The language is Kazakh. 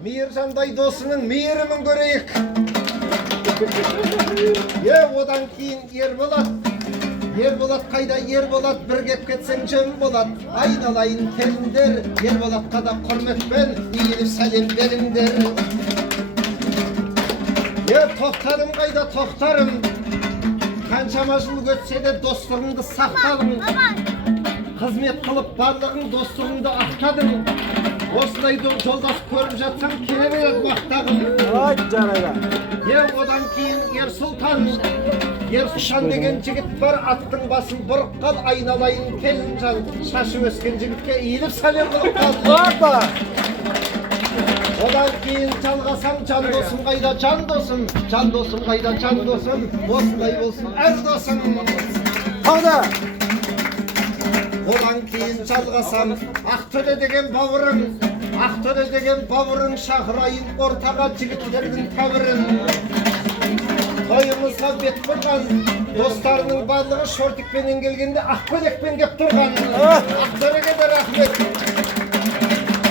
Мейіржандай досының мейірімін көрейік. Одан кейін Ерболат қайда? Ерболат бір кеп кетсең жөн болады. Айналайын келіндер, Ерболатқа да құрметпен иіліп сәлем беріңдер. Тоқтарым қайда? Тоқтарым. Қаншама жыл өтсе де достығыңды сақтадың. Қызмет қылып барлығың достығыңды ақтадың. Осылай жолдас көріп жатсаң келе береді уақыттағым. Одан кейін Ерсұлтан деген жігіт бар, аттың басын бұрып қал, айналайын келінжан. Шашы өскен жігітке иіліп сәлем қылып қал. Одан кейін жалғасаң, жан досым қайда? Жан досым. Жан досым қайда? Жан досым. Осылай болсын әр досым. Одан кейін жалғасам, Ақтөре деген бауырың шақырайын ортаға жігіттердің тәбірін. Тойымызға бет бұрған, достарының барлығы шортикпенен келгенде ақбөлекпен кеп тұрған. Ақтөреге де рахмет.